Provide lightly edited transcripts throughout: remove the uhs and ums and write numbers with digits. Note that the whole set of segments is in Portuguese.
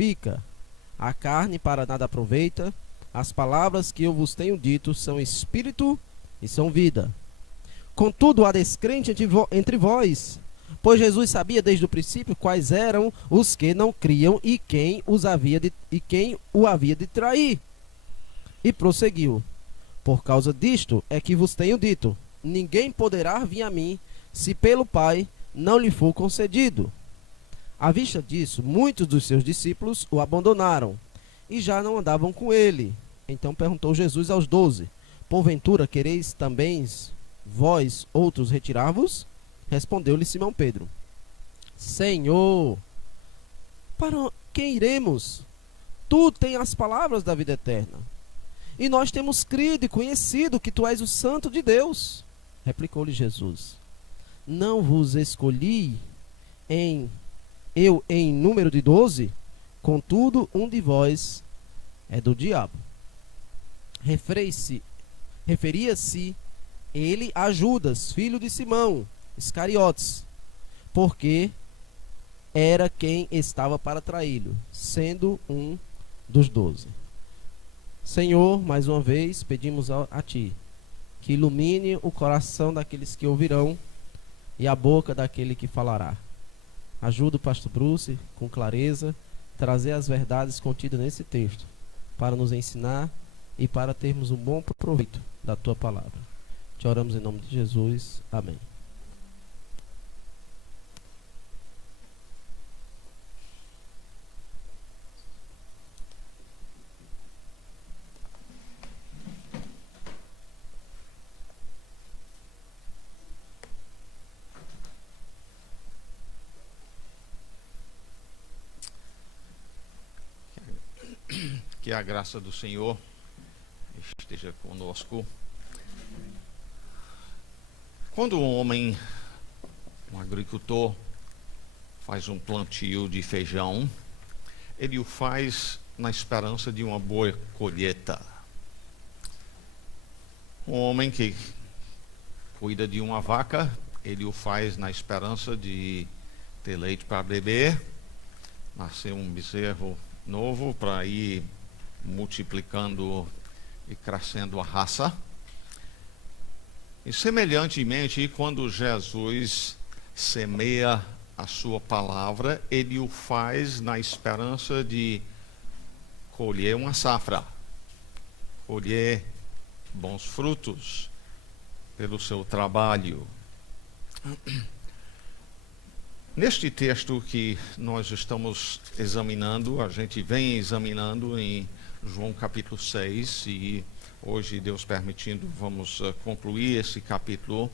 vivifica. A carne para nada aproveita. As palavras que eu vos tenho dito são espírito e são vida. Contudo, há descrente entre vós, pois Jesus sabia desde o princípio quais eram os que não criam e quem o havia de trair. E prosseguiu: por causa disto é que vos tenho dito: ninguém poderá vir a mim, se pelo Pai não lhe for concedido. À vista disso, muitos dos seus discípulos o abandonaram e já não andavam com ele. Então perguntou Jesus aos 12: porventura quereis também vós outros retirar-vos? Respondeu-lhe Simão Pedro: Senhor, para quem iremos? Tu tens as palavras da vida eterna. E nós temos crido e conhecido que tu és o Santo de Deus. Replicou-lhe Jesus: não vos escolhi eu em número de 12? Contudo, um de vós é do diabo. Referia-se ele a Judas, filho de Simão Iscariotes, porque era quem estava para traí-lo, sendo um dos 12. Senhor, mais uma vez pedimos a Ti que ilumine o coração daqueles que ouvirão e a boca daquele que falará. Ajuda o pastor Bruce, com clareza, trazer as verdades contidas nesse texto, para nos ensinar e para termos um bom proveito da Tua palavra. Te oramos em nome de Jesus. Amém. Que a graça do Senhor esteja conosco. Quando um homem, um agricultor, faz um plantio de feijão, ele o faz na esperança de uma boa colheita. Um homem que cuida de uma vaca, ele o faz na esperança de ter leite para beber, nascer um bezerro novo para ir multiplicando e crescendo a raça. E semelhantemente, quando Jesus semeia a sua palavra, ele o faz na esperança de colher uma safra, colher bons frutos pelo seu trabalho. Neste texto que nós estamos examinando, a gente vem examinando em João capítulo 6, e hoje, Deus permitindo, vamos concluir esse capítulo.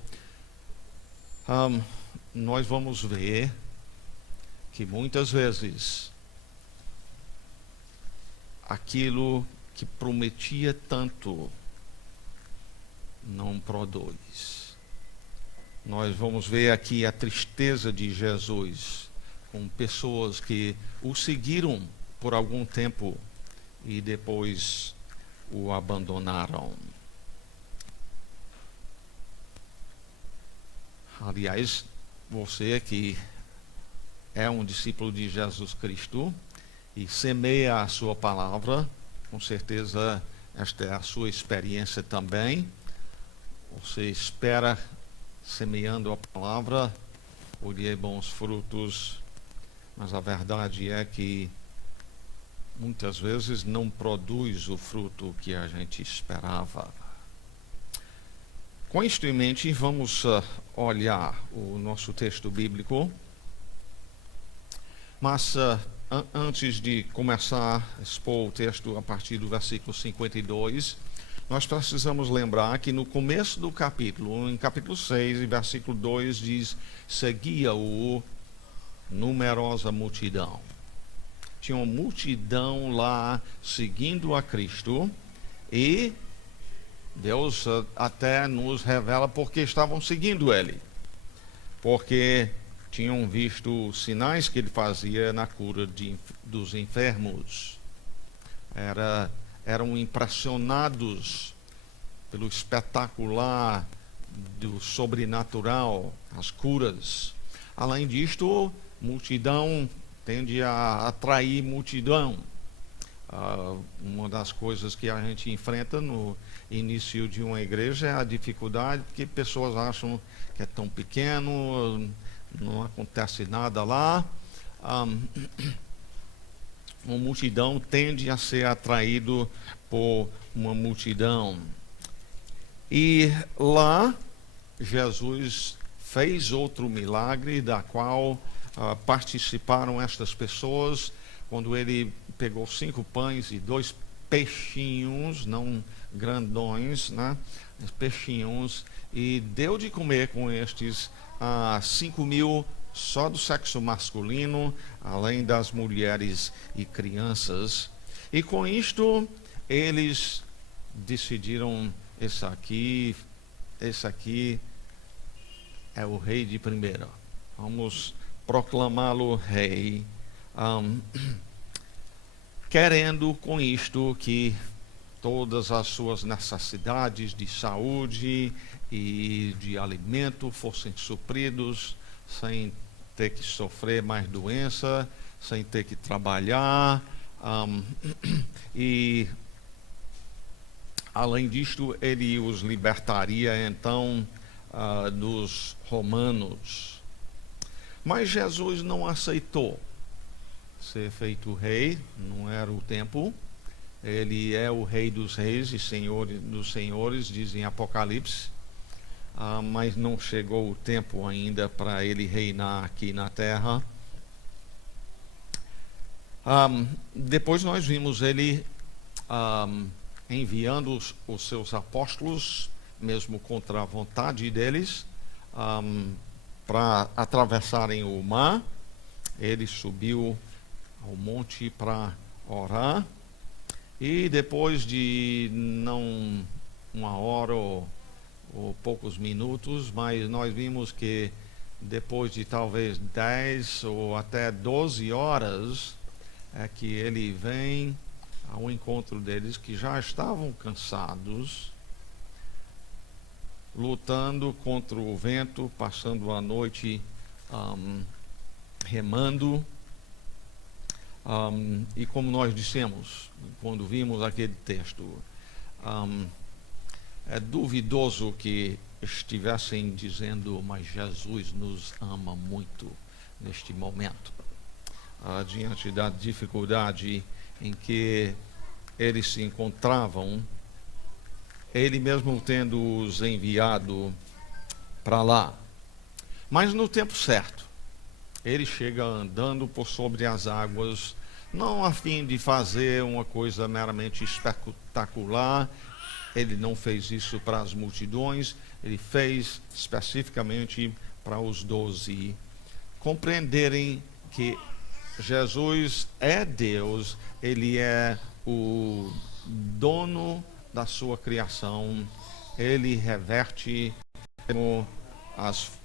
Nós vamos ver que muitas vezes aquilo que prometia tanto não produz. Nós vamos ver aqui a tristeza de Jesus com pessoas que o seguiram por algum tempo e depois o abandonaram. Aliás, você que é um discípulo de Jesus Cristo e semeia a sua palavra, com certeza esta é a sua experiência também. Você espera, semeando a palavra, colher bons frutos, mas a verdade é que muitas vezes não produz o fruto que a gente esperava. Com isto em mente, vamos olhar o nosso texto bíblico, mas antes de começar a expor o texto a partir do versículo 52, nós precisamos lembrar que no começo do capítulo, em capítulo 6, e versículo 2, diz: seguia-o numerosa multidão. Tinha uma multidão lá seguindo a Cristo, e Deus até nos revela porque estavam seguindo Ele. Porque tinham visto os sinais que Ele fazia na cura dos enfermos. Eram impressionados pelo espetacular do sobrenatural, as curas. Além disto, multidão tende a atrair multidão. Uma das coisas que a gente enfrenta no início de uma igreja é a dificuldade, porque pessoas acham que é tão pequeno, não acontece nada lá. Uma multidão tende a ser atraído por uma multidão. E lá, Jesus fez outro milagre, da qual participaram estas pessoas, quando ele pegou 5 pães e 2 peixinhos, não grandões, né? Peixinhos, e deu de comer com estes 5.000 só do sexo masculino, além das mulheres e crianças. E com isto, eles decidiram, esse aqui é o rei de primeira. Vamos proclamá-lo rei. Querendo com isto que todas as suas necessidades de saúde e de alimento fossem supridos, sem ter que sofrer mais doença, sem ter que trabalhar, e além disto, ele os libertaria então dos romanos. Mas Jesus não aceitou ser feito rei, não era o tempo. Ele é o rei dos reis e senhor dos senhores, diz em Apocalipse. Mas não chegou o tempo ainda para ele reinar aqui na terra. Depois nós vimos ele enviando os seus apóstolos, mesmo contra a vontade deles, para atravessarem o mar. Ele subiu ao monte para orar, e depois de não uma hora ou poucos minutos, mas nós vimos que depois de talvez 10 ou até 12 horas é que ele vem ao encontro deles, que já estavam cansados, lutando contra o vento, passando a noite remando. E como nós dissemos quando vimos aquele texto, é duvidoso que estivessem dizendo, mas Jesus nos ama muito neste momento, diante da dificuldade em que eles se encontravam, ele mesmo tendo-os enviado para lá. Mas no tempo certo, ele chega andando por sobre as águas, não a fim de fazer uma coisa meramente espetacular. Ele não fez isso para as multidões, ele fez especificamente para os 12 compreenderem que Jesus é Deus, ele é o dono da sua criação, ele reverte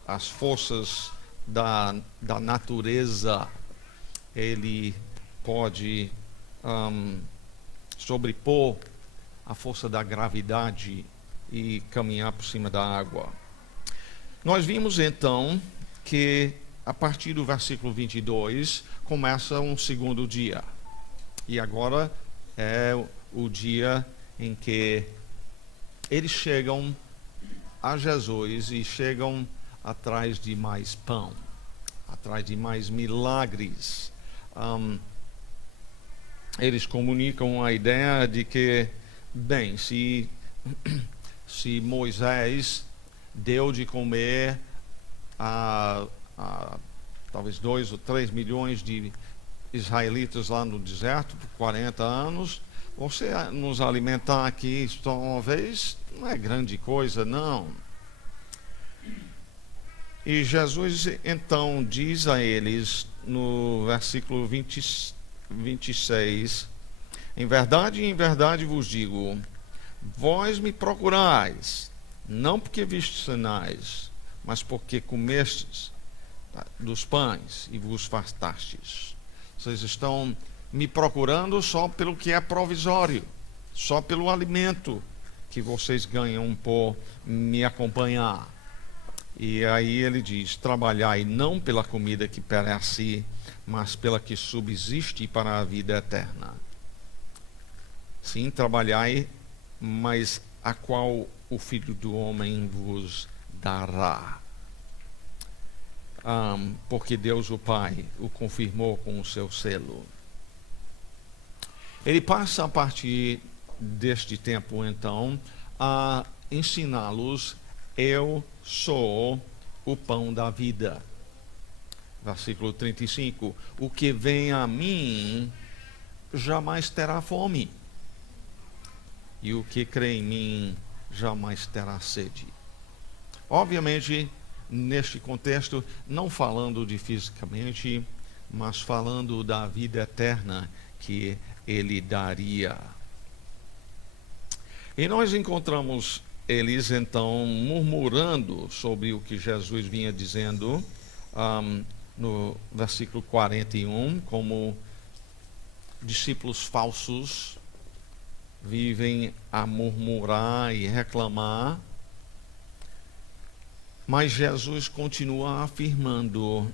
as forças da natureza, ele pode sobrepor a força da gravidade e caminhar por cima da água. Nós vimos então que a partir do versículo 22 começa um segundo dia, e agora é o dia em que eles chegam a Jesus e chegam atrás de mais pão, atrás de mais milagres. Eles comunicam a ideia de que, bem, se Moisés deu de comer a talvez 2 ou 3 milhões de israelitas lá no deserto por 40 anos, você nos alimentar aqui só uma vez não é grande coisa, não. E Jesus então diz a eles no versículo 26: em verdade vos digo, vós me procurais, não porque vistes sinais, mas porque comestes dos pães e vos fartastes. Vocês estão me procurando só pelo que é provisório, só pelo alimento que vocês ganham por me acompanhar. E aí ele diz: trabalhai não pela comida que perece, mas pela que subsiste para a vida eterna. Sim, trabalhai, mas a qual o Filho do Homem vos dará. Porque Deus o Pai o confirmou com o seu selo. Ele passa a partir deste tempo, então, a ensiná-los: eu sou o pão da vida. Versículo 35: o que vem a mim jamais terá fome, e o que crê em mim jamais terá sede. Obviamente, neste contexto, não falando de fisicamente, mas falando da vida eterna que ele daria. E nós encontramos eles então murmurando sobre o que Jesus vinha dizendo no versículo 41, como discípulos falsos vivem a murmurar e reclamar, mas Jesus continua afirmando,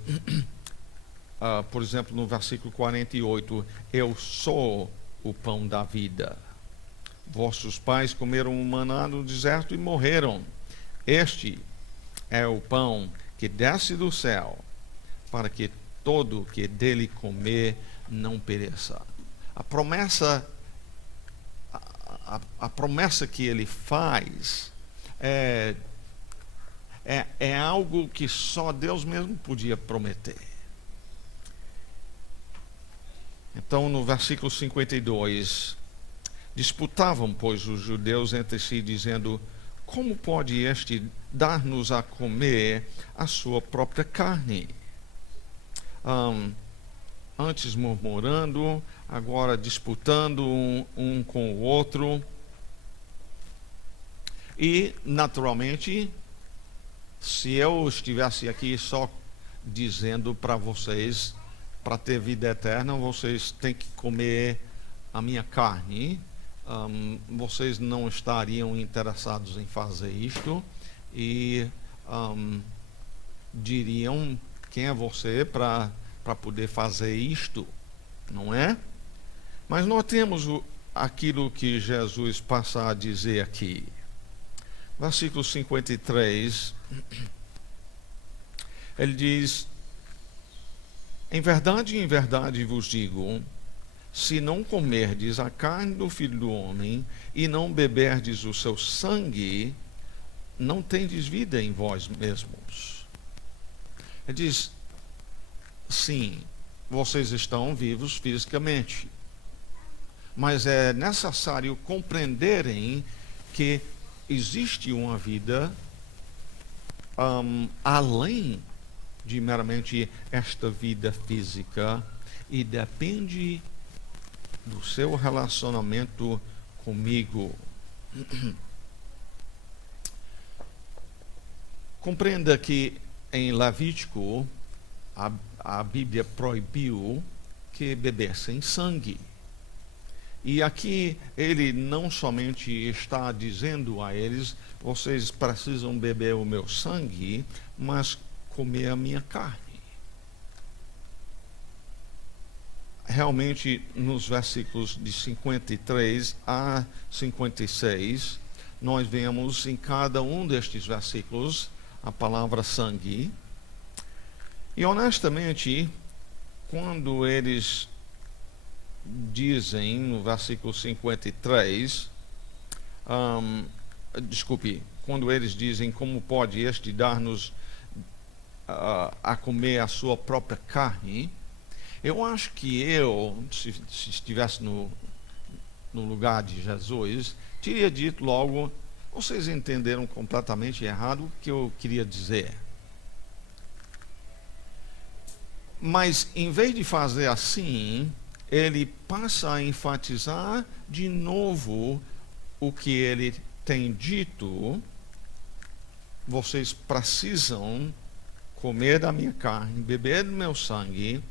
por exemplo, no versículo 48, eu sou o pão da vida. Vossos pais comeram o maná no deserto e morreram. Este é o pão que desce do céu, para que todo que dele comer não pereça. A promessa que ele faz é algo que só Deus mesmo podia prometer. Então, no versículo 52, disputavam, pois, os judeus entre si, dizendo: como pode este dar-nos a comer a sua própria carne? Antes murmurando, agora disputando um com o outro. E, naturalmente, se eu estivesse aqui só dizendo para vocês, para ter vida eterna, vocês têm que comer a minha carne, vocês não estariam interessados em fazer isto e diriam: quem é você para poder fazer isto, não é? Mas nós temos aquilo que Jesus passa a dizer aqui. Versículo 53, ele diz: em verdade vos digo, se não comerdes a carne do Filho do Homem e não beberdes o seu sangue, não tendes vida em vós mesmos. Ele diz: sim, vocês estão vivos fisicamente, mas é necessário compreenderem que existe uma vida além de meramente esta vida física, e depende do seu relacionamento comigo. Compreenda que em Levítico a Bíblia proibiu que bebessem sangue. E aqui ele não somente está dizendo a eles: vocês precisam beber o meu sangue, mas comer a minha carne. Realmente, nos versículos de 53 a 56, nós vemos em cada um destes versículos a palavra sangue. E honestamente, quando eles dizem no versículo 53, quando eles dizem: como pode este dar-nos a comer a sua própria carne, eu acho que se estivesse no lugar de Jesus, teria dito logo: vocês entenderam completamente errado o que eu queria dizer. Mas em vez de fazer assim, ele passa a enfatizar de novo o que ele tem dito: vocês precisam comer da minha carne, beber do meu sangue.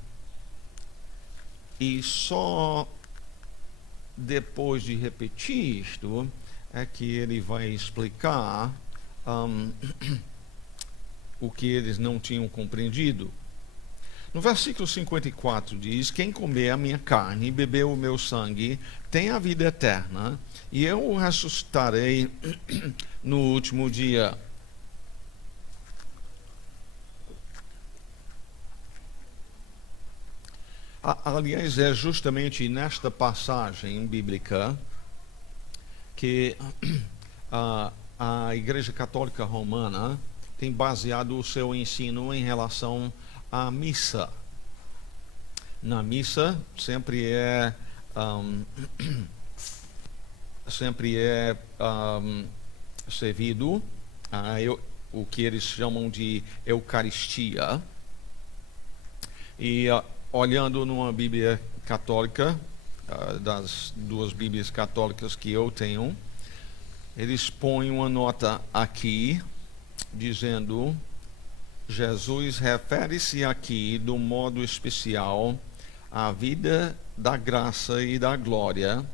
E só depois de repetir isto é que ele vai explicar o que eles não tinham compreendido. No versículo 54 diz: quem comer a minha carne e beber o meu sangue tem a vida eterna, e eu o ressuscitarei no último dia. Aliás, é justamente nesta passagem bíblica que a Igreja Católica Romana tem baseado o seu ensino em relação à missa. Na missa sempre é servido o que eles chamam de Eucaristia. E olhando numa Bíblia católica, das duas Bíblias católicas que eu tenho, eles põem uma nota aqui dizendo: Jesus refere-se aqui de um modo especial à vida da graça e da glória,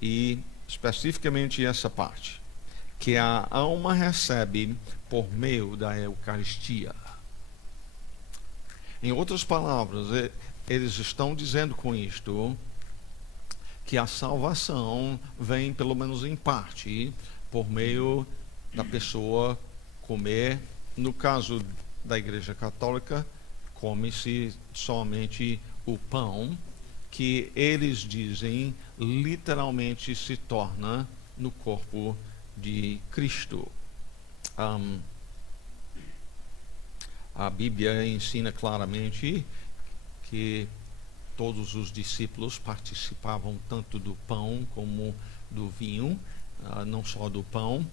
e especificamente essa parte, que a alma recebe por meio da Eucaristia. Em outras palavras, eles estão dizendo com isto que a salvação vem, pelo menos em parte, por meio da pessoa comer. No caso da Igreja Católica, come-se somente o pão, que eles dizem literalmente se torna no corpo de Cristo. A Bíblia ensina claramente que todos os discípulos participavam tanto do pão como do vinho, não só do pão.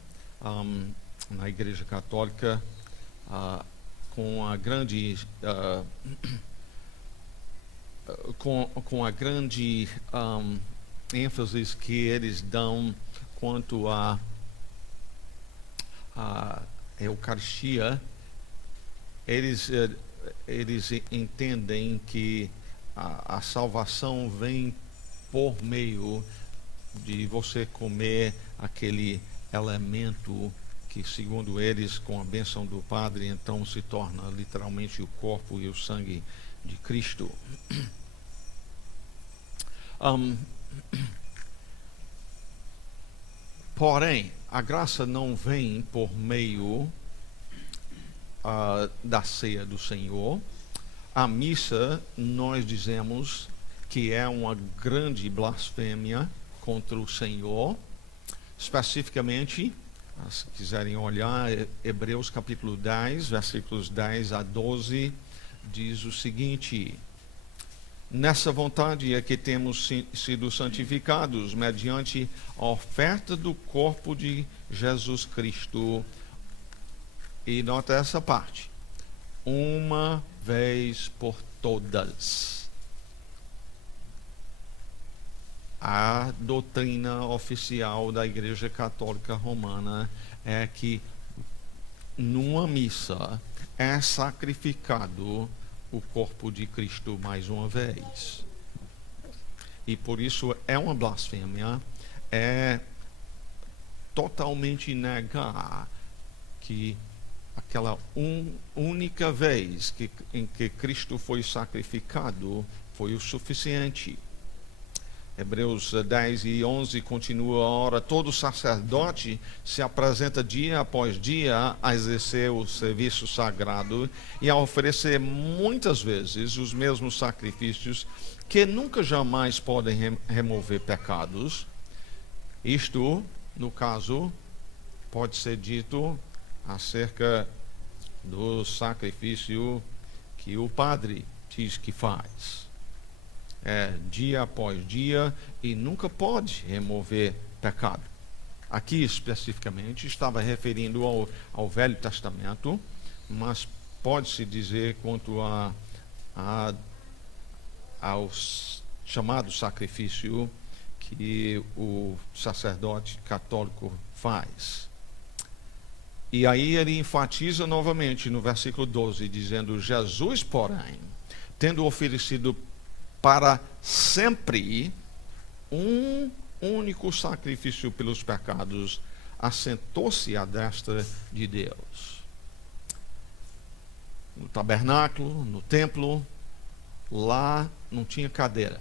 Na Igreja Católica, com a grande ênfase que eles dão quanto à Eucaristia, eles entendem que a salvação vem por meio de você comer aquele elemento que, segundo eles, com a bênção do Padre, então se torna literalmente o corpo e o sangue de Cristo. Porém, a graça não vem por meio da ceia do Senhor. A missa, nós dizemos que é uma grande blasfêmia contra o Senhor. Especificamente, se quiserem olhar, Hebreus capítulo 10, versículos 10 a 12, diz o seguinte: nessa vontade é que temos sido santificados, mediante a oferta do corpo de Jesus Cristo. E nota essa parte: uma vez por todas. A doutrina oficial da Igreja Católica Romana é que numa missa é sacrificado o corpo de Cristo mais uma vez. E por isso é uma blasfêmia, é totalmente negar que aquela única vez em que Cristo foi sacrificado foi o suficiente. Hebreus 10 e 11 continua: ora, todo sacerdote se apresenta dia após dia a exercer o serviço sagrado e a oferecer muitas vezes os mesmos sacrifícios que nunca jamais podem remover pecados. Isto, no caso, pode ser dito acerca do sacrifício que o padre diz que faz. É dia após dia e nunca pode remover pecado. Aqui especificamente estava referindo ao Velho Testamento, mas pode-se dizer quanto ao chamado sacrifício que o sacerdote católico faz. E aí ele enfatiza novamente no versículo 12, dizendo: Jesus, porém, tendo oferecido para sempre um único sacrifício pelos pecados, assentou-se à destra de Deus. no tabernáculo, no templo, lá não tinha cadeira.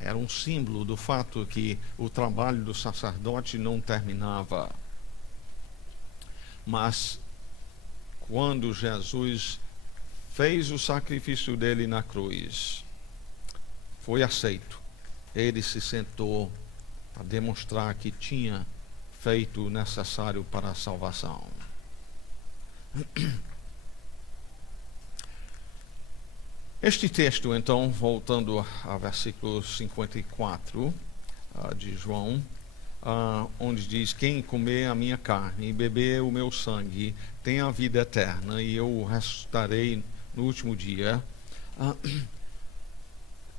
Era um símbolo do fato que o trabalho do sacerdote não terminava. Mas quando Jesus fez o sacrifício dele na cruz, foi aceito. Ele se sentou para demonstrar que tinha feito o necessário para a salvação. Este texto, então, voltando ao versículo 54 de João, onde diz: quem comer a minha carne e beber o meu sangue tem a vida eterna, e eu o ressuscitarei no último dia,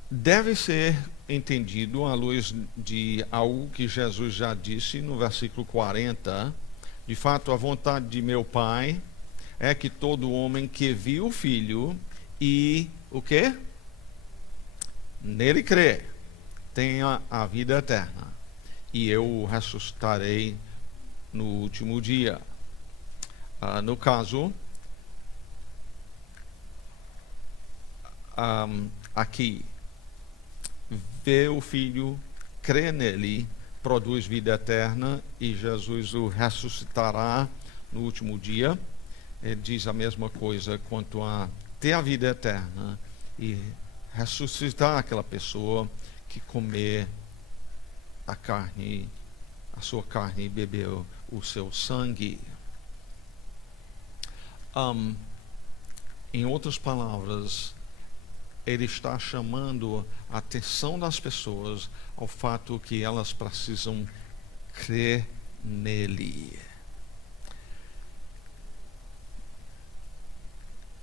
deve ser entendido à luz de algo que Jesus já disse no versículo 40. De fato, a vontade de meu Pai é que todo homem que viu o Filho e o quê? Nele crê, tenha a vida eterna, e eu o ressuscitarei no último dia. No caso, aqui, ver o Filho, crer nele, produz vida eterna, e Jesus o ressuscitará no último dia. Ele diz a mesma coisa quanto a ter a vida eterna e ressuscitar aquela pessoa que comer a carne, a sua carne, e beber o seu sangue. Em outras palavras, ele está chamando a atenção das pessoas ao fato que elas precisam crer nele.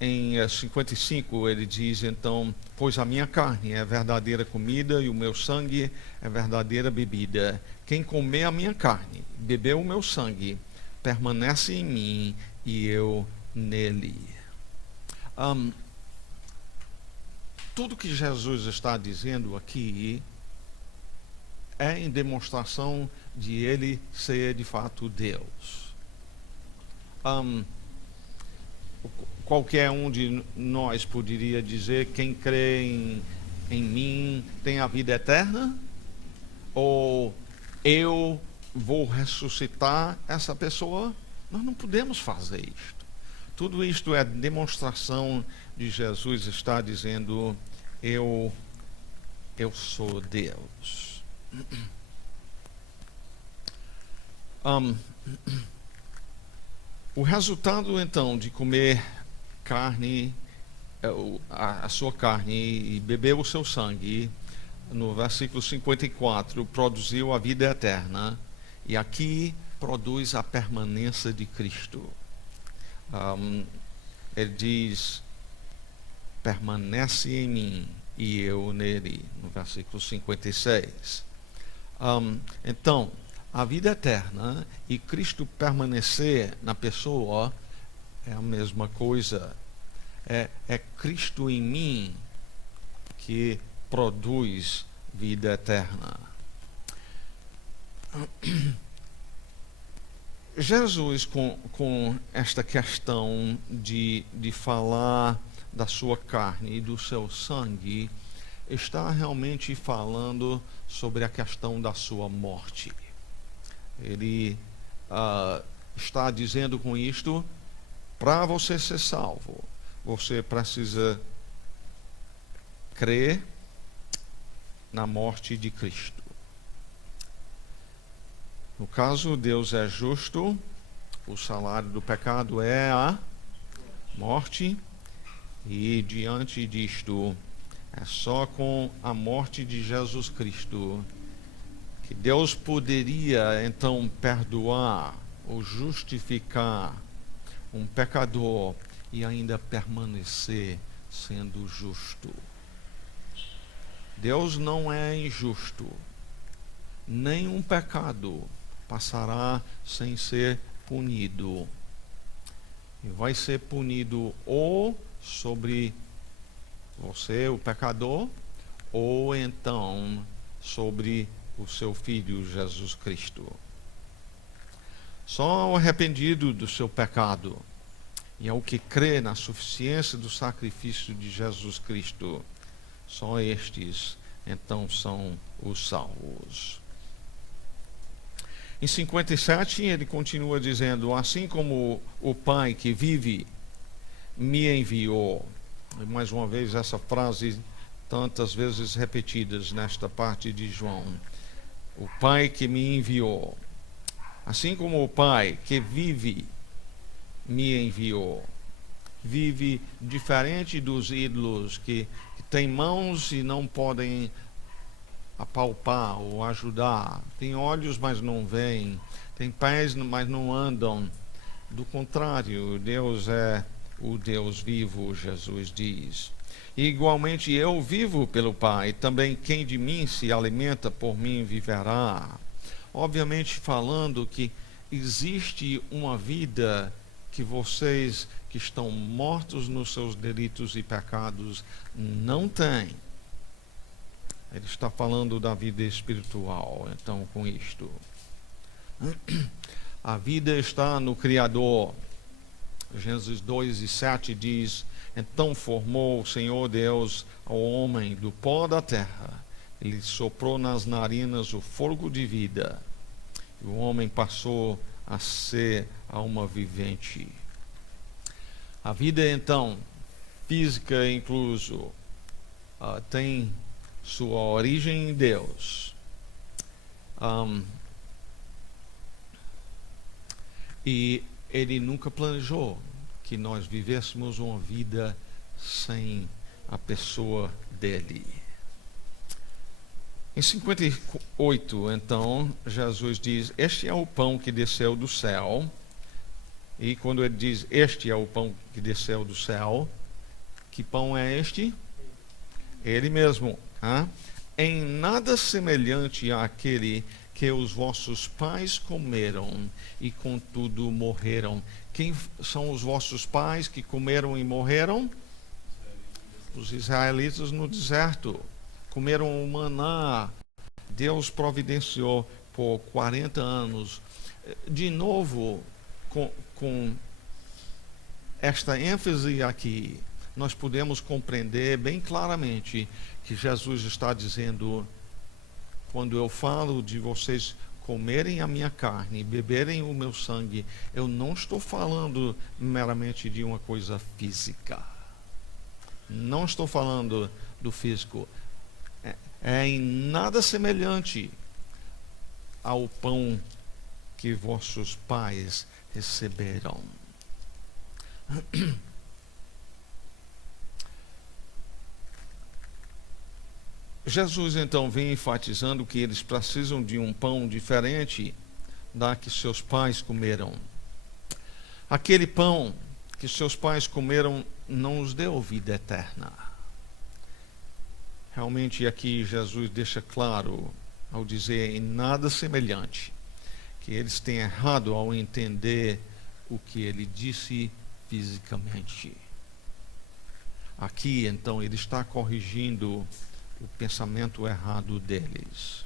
Em 55 ele diz então: pois a minha carne é verdadeira comida e o meu sangue é verdadeira bebida. Quem comer a minha carne, beber o meu sangue, permanece em mim e eu nele. Tudo que Jesus está dizendo aqui é em demonstração de ele ser de fato Deus. Qualquer um de nós poderia dizer: quem crê em mim tem a vida eterna? Ou eu vou ressuscitar essa pessoa? Nós não podemos fazer isto. Tudo isto é demonstração de Jesus estar dizendo: eu sou Deus. O resultado então de comer carne, a sua carne, e beber o seu sangue, no versículo 54, produziu a vida eterna, e aqui produz a permanência de Cristo. Ele diz: permanece em mim e eu nele, no versículo 56. Então, a vida eterna e Cristo permanecer na pessoa é a mesma coisa. É Cristo em mim que produz vida eterna. Jesus, com esta questão de falar da sua carne e do seu sangue, está realmente falando sobre a questão da sua morte. Ele está dizendo com isto: para você ser salvo, você precisa crer na morte de Cristo. No caso, Deus é justo, o salário do pecado é a morte, e diante disto, é só com a morte de Jesus Cristo que Deus poderia então perdoar ou justificar um pecador e ainda permanecer sendo justo. Deus não é injusto. Nenhum pecado passará sem ser punido. E vai ser punido ou sobre você, o pecador, ou então sobre o seu Filho Jesus Cristo. Só o arrependido do seu pecado e ao que crê na suficiência do sacrifício de Jesus Cristo, só estes então são os salvos. Em 57 ele continua dizendo: assim como o Pai que vive me enviou. E mais uma vez essa frase tantas vezes repetidas nesta parte de João. O Pai que me enviou. Assim como o Pai que vive me enviou. Vive diferente dos ídolos que têm mãos e não podem apalpar ou ajudar. Tem olhos, mas não veem. Tem pés, mas não andam. Do contrário, Deus é o Deus vivo, Jesus diz. E igualmente eu vivo pelo Pai, também quem de mim se alimenta por mim viverá. Obviamente falando que existe uma vida que vocês que estão mortos nos seus delitos e pecados não têm. Ele está falando da vida espiritual, então, com isto. A vida está no Criador. Gênesis 2:7 diz: então formou o Senhor Deus ao homem do pó da terra. Ele soprou nas narinas o fogo de vida. E o homem passou a ser alma vivente. A vida, então, física incluso, tem sua origem em Deus. E Ele nunca planejou que nós vivêssemos uma vida sem a pessoa dele. Em 58, então, Jesus diz: este é o pão que desceu do céu. E quando ele diz: este é o pão que desceu do céu, que pão é este? Ele mesmo. Em nada semelhante àquele que os vossos pais comeram e contudo morreram. Quem são os vossos pais que comeram e morreram? Os israelitas no deserto. Comeram o maná. Deus providenciou por 40 anos. De novo, com esta ênfase aqui, nós podemos compreender bem claramente que Jesus está dizendo: quando eu falo de vocês comerem a minha carne e beberem o meu sangue, eu não estou falando meramente de uma coisa física. Não estou falando do físico. É em nada semelhante ao pão que vossos pais receberam. Jesus então vem enfatizando que eles precisam de um pão diferente da que seus pais comeram. Aquele pão que seus pais comeram não os deu vida eterna. Realmente aqui Jesus deixa claro, ao dizer em nada semelhante, que eles têm errado ao entender o que ele disse fisicamente. Aqui então ele está corrigindo o pensamento errado deles.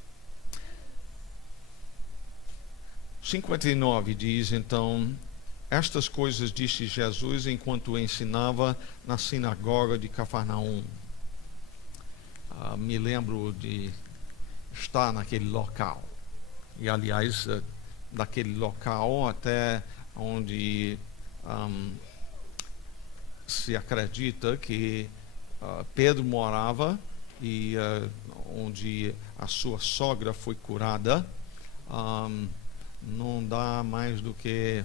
59 diz então: estas coisas disse Jesus enquanto ensinava na sinagoga de Cafarnaum. Me lembro de estar naquele local. E aliás, daquele local até onde se acredita que Pedro morava e onde a sua sogra foi curada, não dá mais do que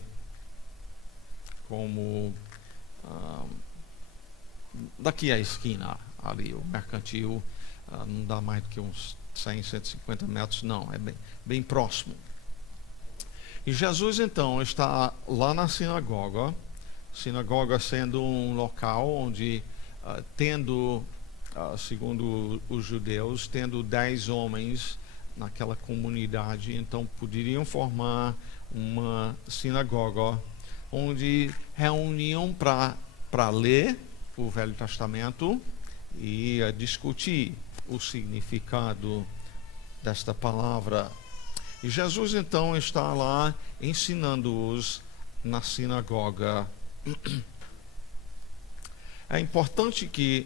como daqui à esquina ali, o mercantil, não dá mais do que uns 100, 150 metros, não, é bem próximo. E Jesus então está lá na sinagoga sendo um local onde, segundo os judeus, tendo 10 homens naquela comunidade, então poderiam formar uma sinagoga onde reuniam para ler o Velho Testamento e discutir o significado desta palavra. E Jesus então está lá ensinando-os na sinagoga. É importante que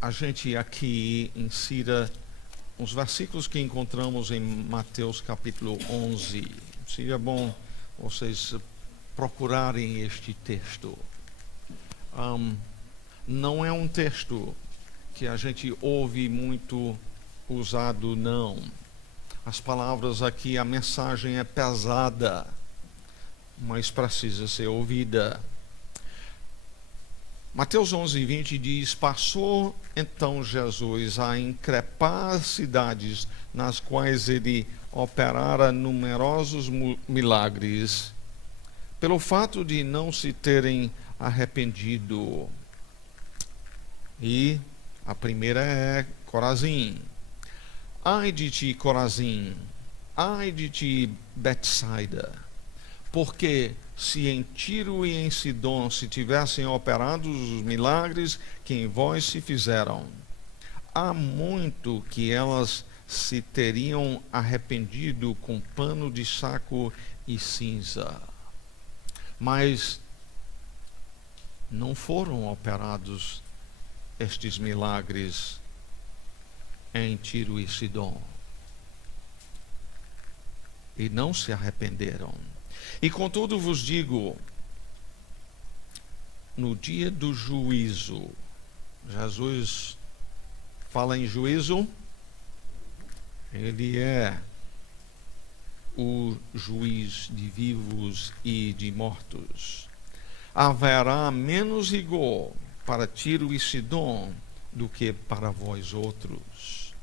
a gente aqui insira os versículos que encontramos em Mateus capítulo 11. Seria bom vocês procurarem este texto. Não é um texto que a gente ouve muito usado, não. As palavras aqui, a mensagem é pesada, mas precisa ser ouvida. Mateus 11:20 diz: passou então Jesus a increpar as cidades nas quais ele operara numerosos milagres, pelo fato de não se terem arrependido. E a primeira é Corazim. Ai de ti, Corazim! Ai de ti, Betsaida! Porque se em Tiro e em Sidom se tivessem operado os milagres que em vós se fizeram, há muito que elas se teriam arrependido com pano de saco e cinza. Mas não foram operados estes milagres em Tiro e Sidom. E não se arrependeram. E contudo vos digo, no dia do juízo, Jesus fala em juízo, ele é o juiz de vivos e de mortos. Haverá menos rigor para Tiro e Sidom do que para vós outros.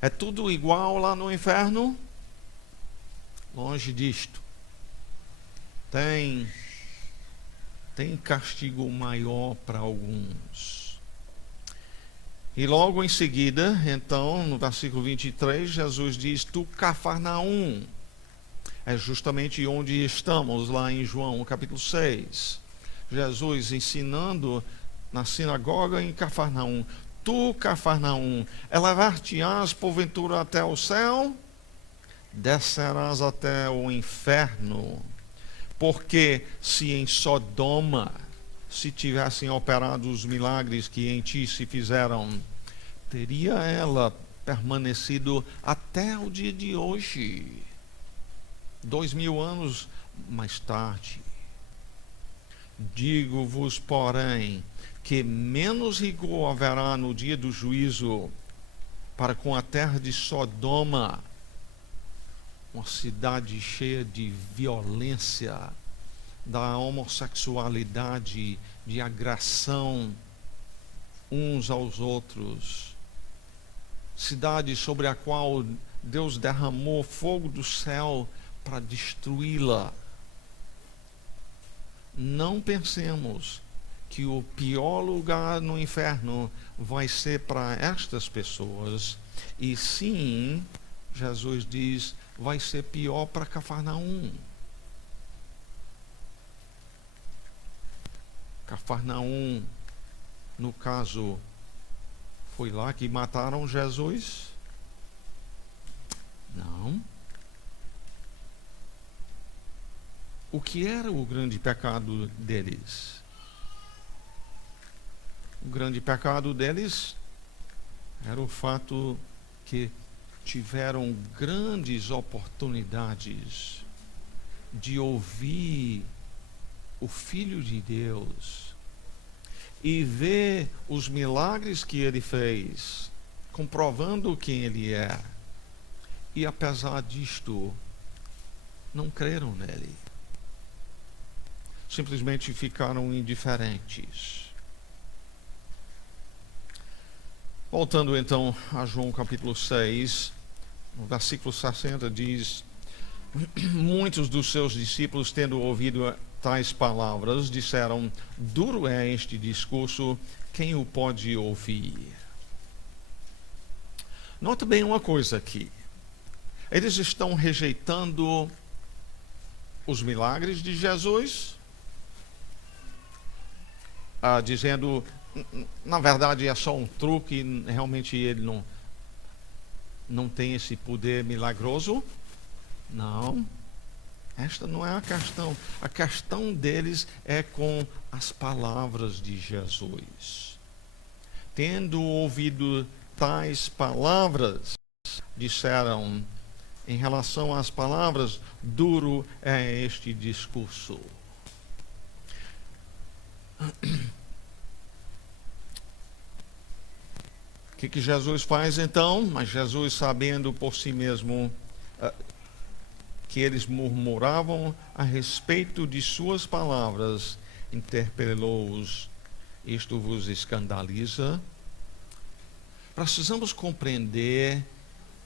É tudo igual lá no inferno? Longe disto. Tem castigo maior para alguns. E logo em seguida, então, no versículo 23, Jesus diz: tu, Cafarnaum. É justamente onde estamos, lá em João, capítulo 6. Jesus ensinando na sinagoga em Cafarnaum: tu, Cafarnaum, elevar-te-ás porventura até o céu? Descerás até o inferno. Porque se em Sodoma se tivessem operado os milagres que em ti se fizeram, teria ela permanecido até o dia de hoje, 2000 anos mais tarde. Digo-vos, porém, que menos rigor haverá no dia do juízo para com a terra de Sodoma, uma cidade cheia de violência, da homossexualidade, de agressão uns aos outros. Cidade sobre a qual Deus derramou fogo do céu para destruí-la. Não pensemos que o pior lugar no inferno vai ser para estas pessoas, e sim, Jesus diz, vai ser pior para Cafarnaum. Cafarnaum, no caso, foi lá que mataram Jesus? Não. O que era o grande pecado deles? O grande pecado deles era o fato que tiveram grandes oportunidades de ouvir o Filho de Deus e ver os milagres que ele fez, comprovando quem ele é. E apesar disto, não creram nele. Simplesmente ficaram indiferentes. Voltando então a João capítulo 6, no versículo 60 diz: muitos dos seus discípulos, tendo ouvido tais palavras, disseram: duro é este discurso, quem o pode ouvir? Nota bem uma coisa aqui. Eles estão rejeitando os milagres de Jesus, dizendo, na verdade é só um truque, realmente ele não tem esse poder milagroso. Não. Esta não é a questão. A questão deles é com as palavras de Jesus. Tendo ouvido tais palavras, disseram, em relação às palavras, duro é este discurso. O que Jesus faz então? Mas Jesus, sabendo por si mesmo que eles murmuravam a respeito de suas palavras, interpelou-os: isto vos escandaliza? Precisamos compreender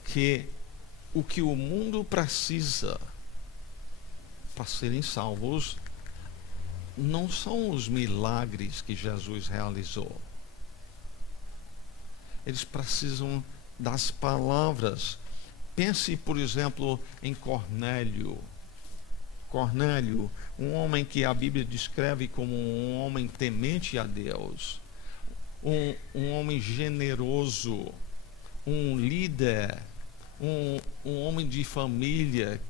que o que o mundo precisa para serem salvos não são os milagres que Jesus realizou. Eles precisam das palavras. Pense, por exemplo, em Cornélio. Cornélio, um homem que a Bíblia descreve como um homem temente a Deus, um homem generoso, um líder, um homem de família.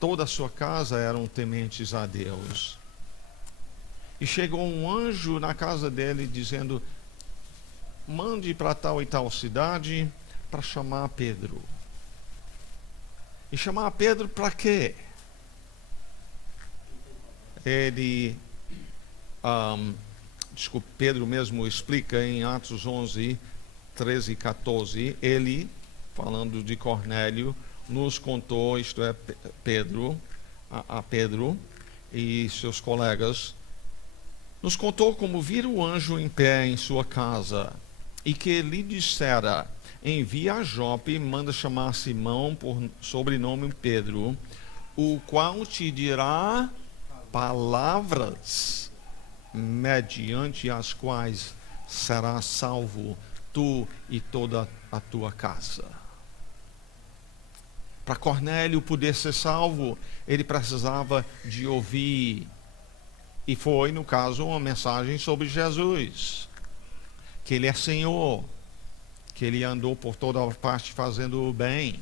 Toda a sua casa eram tementes a Deus. E chegou um anjo na casa dele dizendo: mande para tal e tal cidade para chamar Pedro. E chamar Pedro para quê? Pedro mesmo explica em Atos 11, 13 e 14, ele, falando de Cornélio, nos contou, isto é, Pedro, a Pedro e seus colegas, nos contou como vira o anjo em pé em sua casa, e que lhe dissera: envia a Jope, manda chamar Simão, por sobrenome Pedro, o qual te dirá palavras, mediante as quais serás salvo, tu e toda a tua casa. Para Cornélio poder ser salvo, ele precisava de ouvir, e foi, no caso, uma mensagem sobre Jesus, que ele é Senhor, que ele andou por toda parte fazendo o bem.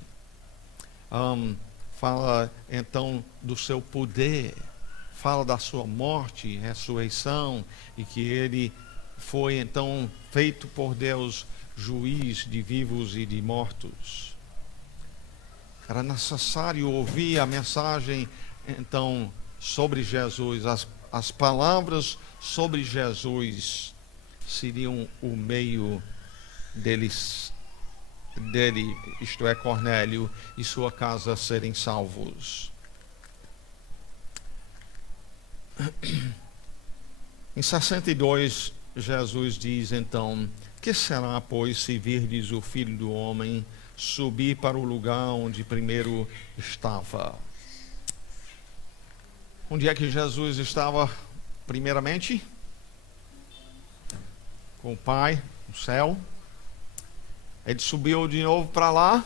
Fala então do seu poder, fala da sua morte e ressurreição, e que ele foi então feito por Deus juiz de vivos e de mortos. Era necessário ouvir a mensagem então sobre Jesus. As palavras sobre Jesus seriam o meio dele, isto é, Cornélio e sua casa, serem salvos. Em 62, Jesus diz então: que será, pois, se virdes o Filho do Homem subir para o lugar onde primeiro estava? Onde é que Jesus estava primeiramente? Com o Pai, no céu. Ele subiu de novo para lá.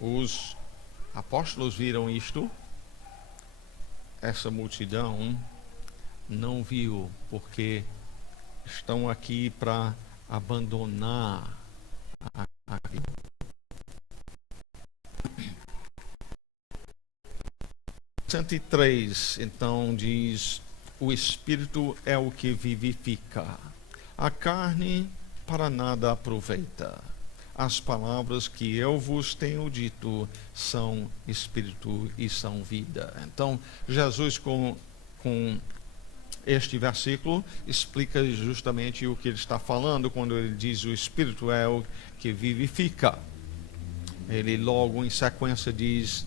Os apóstolos viram isto. Essa multidão não viu, porque estão aqui para abandonar a vida. Cento e 103, então diz: o Espírito é o que vivifica, a carne para nada aproveita. As palavras que eu vos tenho dito são Espírito e são vida. Então, Jesus com este versículo explica justamente o que ele está falando quando ele diz: o Espírito é o que vivifica. Ele logo em sequência diz: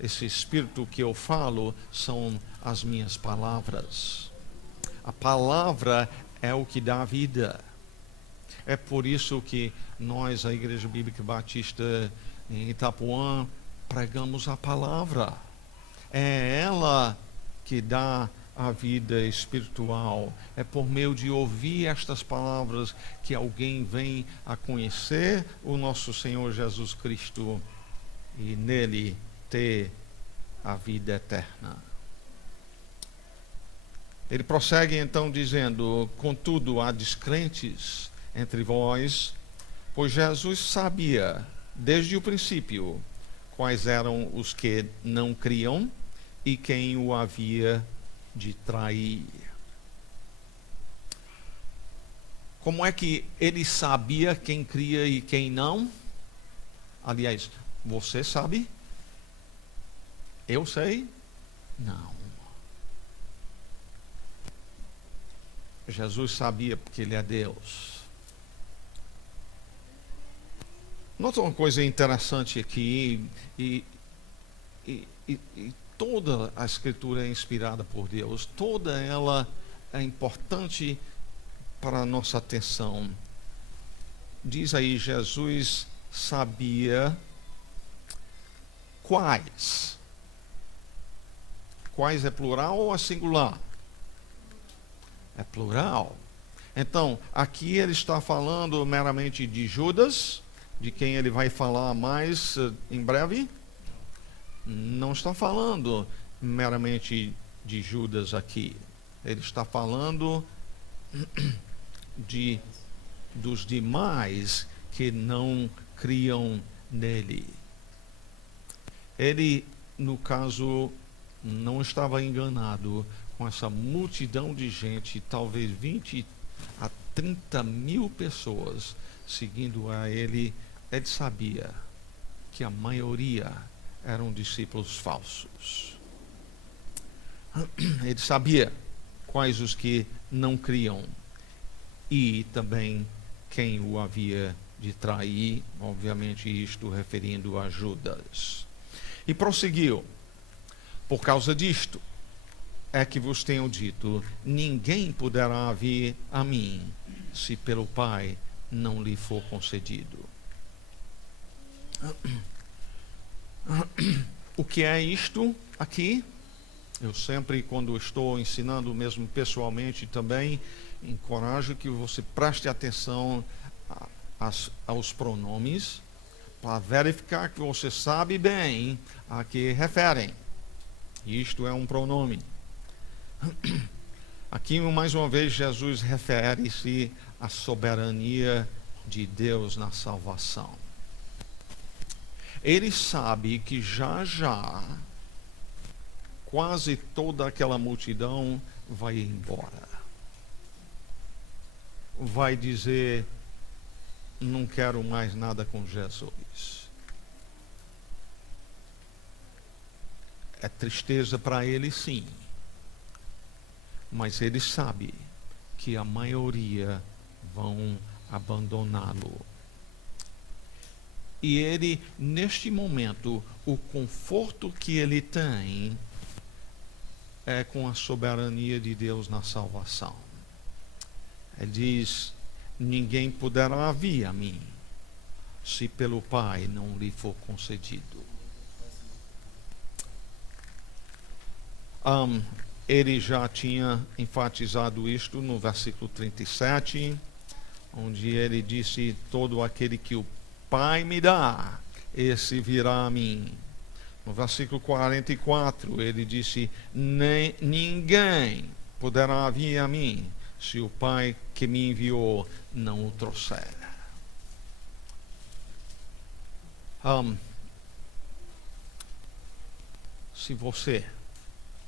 esse Espírito que eu falo são as minhas palavras. A palavra é o que dá vida. É por isso que nós, a Igreja Bíblica Batista em Itapuã, pregamos a palavra. É ela que dá a vida espiritual. É por meio de ouvir estas palavras que alguém vem a conhecer o nosso Senhor Jesus Cristo e nele ter a vida eterna. Ele prossegue então dizendo: contudo, há descrentes entre vós, pois Jesus sabia desde o princípio quais eram os que não criam e quem o havia de trair. Como é que ele sabia quem cria e quem não? Aliás, você sabe? Eu sei? Não. Jesus sabia porque ele é Deus. Nota uma coisa interessante aqui, e toda a Escritura é inspirada por Deus, toda ela é importante para a nossa atenção. Diz aí, Jesus sabia quais. Quais é plural ou é singular? É plural. Então, aqui ele está falando meramente de Judas, de quem ele vai falar mais em breve. Não está falando meramente de Judas aqui. Ele está falando dos demais que não criam nele. Ele, no caso, não estava enganado com essa multidão de gente, talvez 20 a 30 mil pessoas seguindo a ele. Ele sabia que a maioria eram discípulos falsos. Ele sabia quais os que não criam e também quem o havia de trair, obviamente isto referindo a Judas. E prosseguiu: por causa disto é que vos tenho dito, ninguém poderá vir a mim, se pelo Pai não lhe for concedido. O que é isto aqui? Eu sempre, quando estou ensinando, mesmo pessoalmente também, encorajo que você preste atenção aos pronomes, para verificar que você sabe bem a que referem. Isto é um pronome. Aqui, mais uma vez, Jesus refere-se à soberania de Deus na salvação. Ele sabe que já quase toda aquela multidão vai embora. Vai dizer: não quero mais nada com Jesus. É tristeza para ele, sim. Mas ele sabe que a maioria vão abandoná-lo. E ele, neste momento, o conforto que ele tem é com a soberania de Deus na salvação. Ele diz: ninguém poderá vir a mim, se pelo Pai não lhe for concedido. Ele já tinha enfatizado isto no versículo 37, onde ele disse: todo aquele que o Pai me dá, esse virá a mim. No versículo 44, ele disse: ninguém poderá vir a mim, se o Pai que me enviou não o trouxer. Se você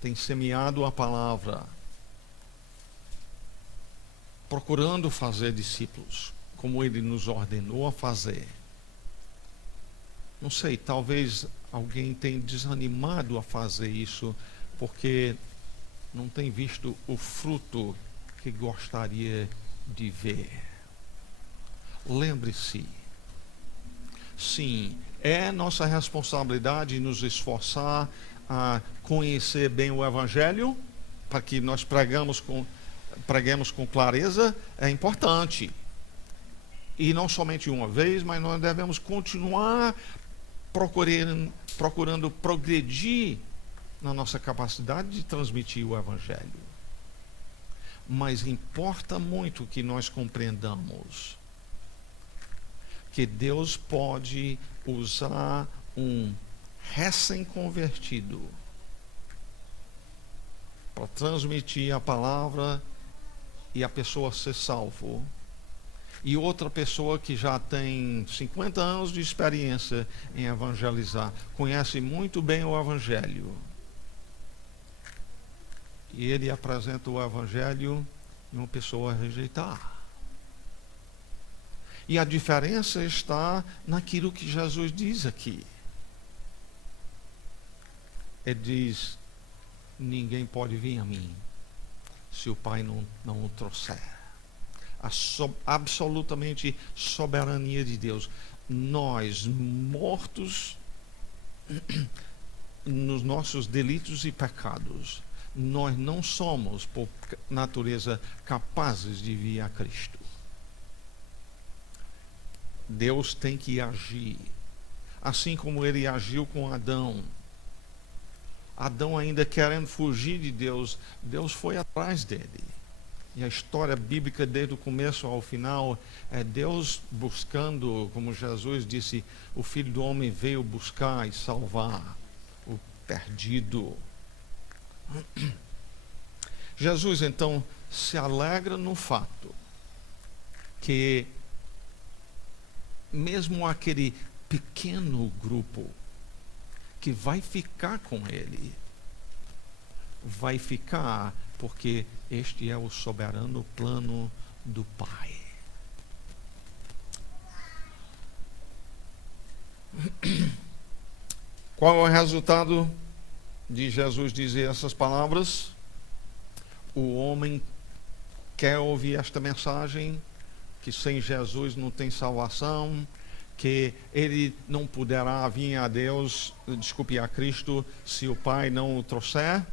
tem semeado a palavra, procurando fazer discípulos, como ele nos ordenou a fazer, não sei, talvez alguém tenha desanimado a fazer isso, porque não tem visto o fruto que gostaria de ver. Lembre-se, sim, é nossa responsabilidade nos esforçar a conhecer bem o Evangelho, para que nós preguemos com clareza, é importante. E não somente uma vez, mas nós devemos continuar procurando progredir na nossa capacidade de transmitir o Evangelho. Mas importa muito que nós compreendamos que Deus pode usar um recém-convertido para transmitir a palavra e a pessoa ser salvo. e outra pessoa que já tem 50 anos de experiência em evangelizar, conhece muito bem o Evangelho. E ele apresenta o Evangelho e uma pessoa a rejeitar. E a diferença está naquilo que Jesus diz aqui. Ele diz: ninguém pode vir a mim se o Pai não o trouxer. Absolutamente soberania de Deus. Nós, mortos nos nossos delitos e pecados, nós não somos, por natureza, capazes de vir a Cristo. Deus tem que agir, assim como ele agiu com Adão. Adão, ainda querendo fugir de Deus, Deus foi atrás dele. E a história bíblica, desde o começo ao final, é Deus buscando, como Jesus disse, o Filho do Homem veio buscar e salvar o perdido. Jesus, então, se alegra no fato que mesmo aquele pequeno grupo que vai ficar com ele, vai ficar porque este é o soberano plano do Pai. Qual é o resultado de Jesus dizer essas palavras? O homem quer ouvir esta mensagem, que sem Jesus não tem salvação, que ele não poderá vir a Deus, a Cristo, se o Pai não o trouxer.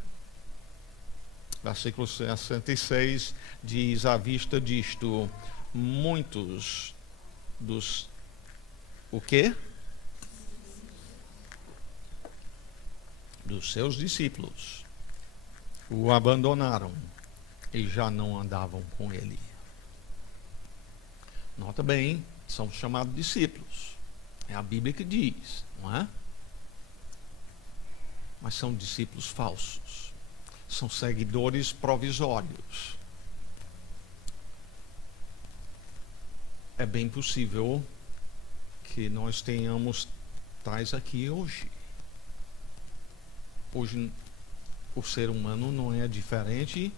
Versículo 66 diz: à vista disto, muitos dos... o quê? Dos seus discípulos o abandonaram e já não andavam com ele. Nota bem, são chamados discípulos. É a Bíblia que diz, não é? Mas são discípulos falsos. São seguidores provisórios. É bem possível que nós tenhamos tais aqui hoje. Hoje o ser humano não é diferente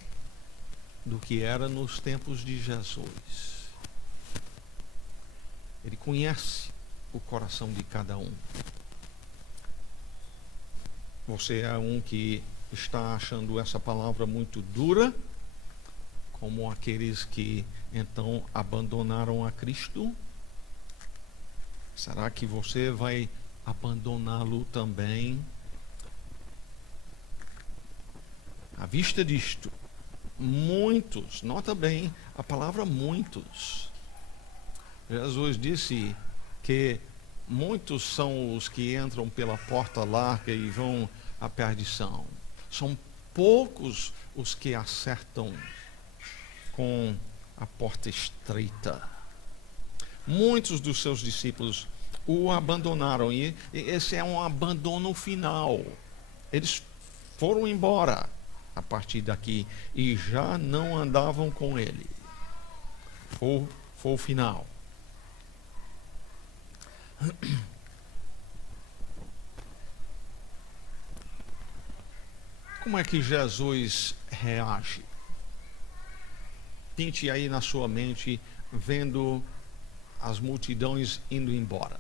do que era nos tempos de Jesus. Ele conhece o coração de cada um. Você é um que está achando essa palavra muito dura, como aqueles que então abandonaram a Cristo? Será que você vai abandoná-lo também? À vista disto, muitos, nota bem a palavra muitos. Jesus disse que muitos são os que entram pela porta larga e vão à perdição. São poucos os que acertam com a porta estreita. Muitos dos seus discípulos o abandonaram, e esse é um abandono final. Eles foram embora a partir daqui e já não andavam com ele. Foi o final. Como é que Jesus reage? Pinte aí na sua mente, vendo as multidões indo embora.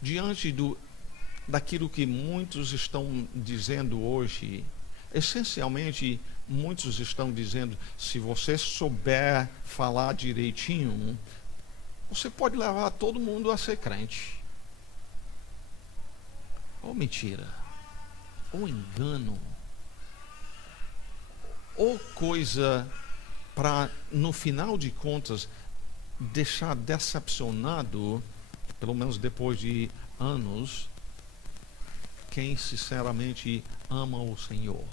Diante daquilo que muitos estão dizendo hoje, essencialmente, muitos estão dizendo: se você souber falar direitinho, você pode levar todo mundo a ser crente. Ou mentira, ou engano, ou coisa para, no final de contas, deixar decepcionado, pelo menos depois de anos, quem sinceramente ama o Senhor.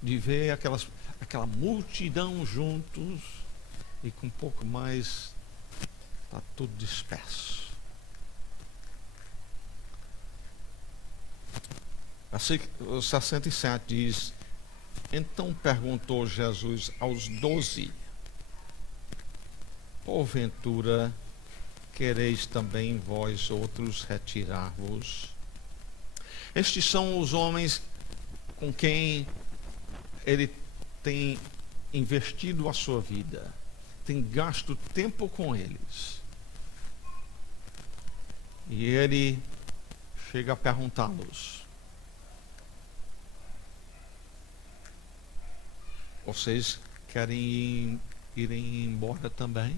De ver aquela multidão juntos e com um pouco mais está tudo disperso. Versículo 67 diz: então perguntou Jesus aos 12, porventura quereis também vós outros retirar-vos? Estes são os homens com quem ele tem investido a sua vida, tem gasto tempo com eles. E ele chega a perguntá-los: vocês querem ir embora também?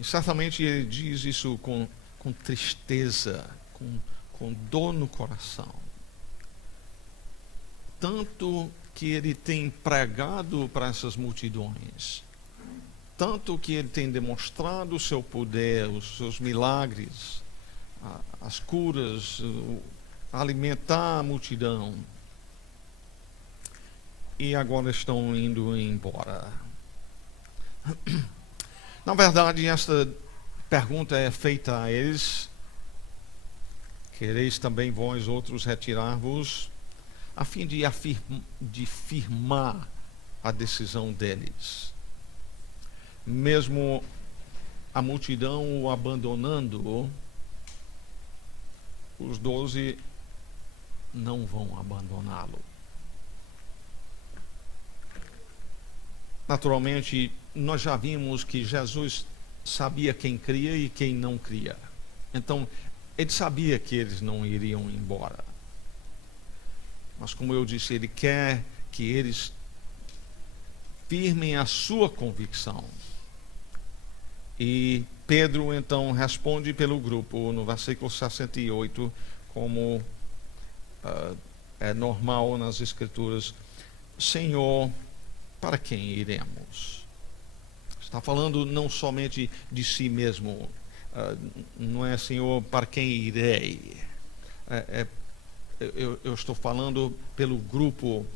E certamente ele diz isso com tristeza, com dor no coração. Tanto que ele tem pregado para essas multidões, tanto que ele tem demonstrado o seu poder, os seus milagres, as curas, alimentar a multidão. E agora estão indo embora. Na verdade, esta pergunta é feita a eles: quereis também vós outros retirar-vos? A fim de firmar a decisão deles. Mesmo a multidão o abandonando, os 12 não vão abandoná-lo. Naturalmente, nós já vimos que Jesus sabia quem cria e quem não cria. Então, ele sabia que eles não iriam embora. Mas, como eu disse, ele quer que eles firmem a sua convicção. E Pedro, então, responde pelo grupo, no versículo 68, como é normal nas Escrituras: Senhor, para quem iremos? Está falando não somente de si mesmo, não é Senhor, para quem irei? Eu estou falando pelo grupo.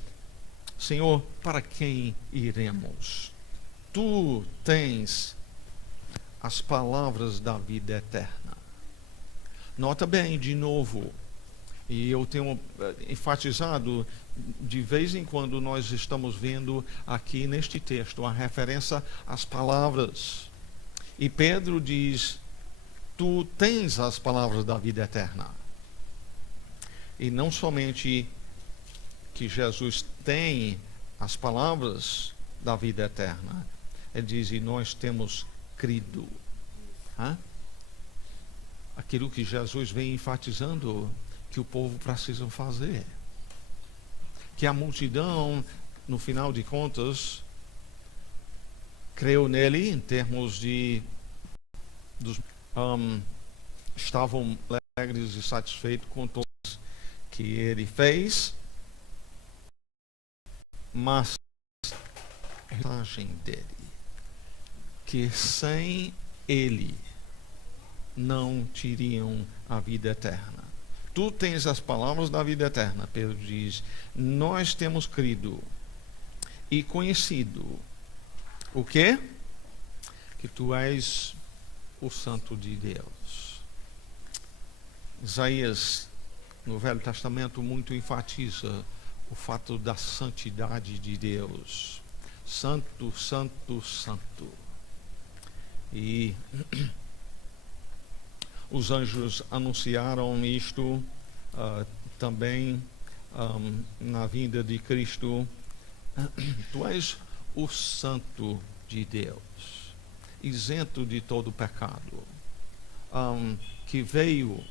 Senhor, para quem iremos? Tu tens as palavras da vida eterna. Nota bem, de novo, e eu tenho enfatizado, de vez em quando nós estamos vendo aqui neste texto a referência às palavras. E Pedro diz: tu tens as palavras da vida eterna. E não somente que Jesus tem as palavras da vida eterna, ele diz: e nós temos crido. Aquilo que Jesus vem enfatizando que o povo precisa fazer. Que a multidão, no final de contas, creu nele em termos de estavam alegres e satisfeitos com tudo que ele fez, mas a mensagem dele, que sem ele não teriam a vida eterna. Tu tens as palavras da vida eterna, Pedro diz. Nós temos crido e conhecido o quê? Que tu és o Santo de Deus. Isaías, no Velho Testamento, muito enfatiza o fato da santidade de Deus. Santo, santo, santo. E os anjos anunciaram isto também na vinda de Cristo. Tu és o Santo de Deus, isento de todo pecado, que veio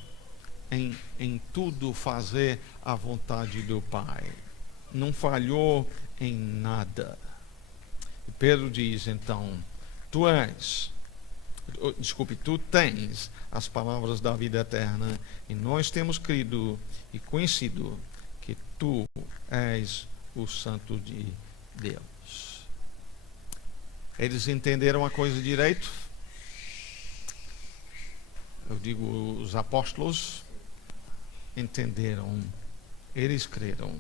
em tudo fazer a vontade do Pai, não falhou em nada. E Pedro diz então: tu tens as palavras da vida eterna, e nós temos crido e conhecido que tu és o Santo de Deus. Eles entenderam a coisa direito? Eu digo, os apóstolos entenderam, eles creram.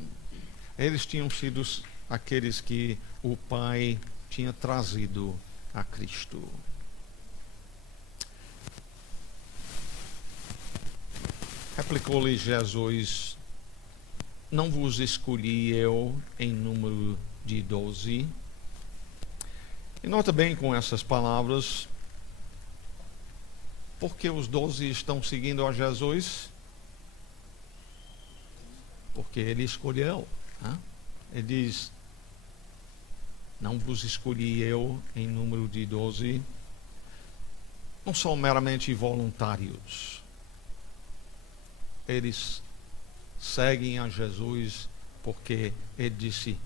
Eles tinham sido aqueles que o Pai tinha trazido a Cristo. Replicou-lhe Jesus: não vos escolhi eu em número de 12? E nota bem com essas palavras, porque os 12 estão seguindo a Jesus? Porque ele escolheu. Né? Ele diz: não vos escolhi eu em número de 12. Não são meramente voluntários. Eles seguem a Jesus porque ele disse: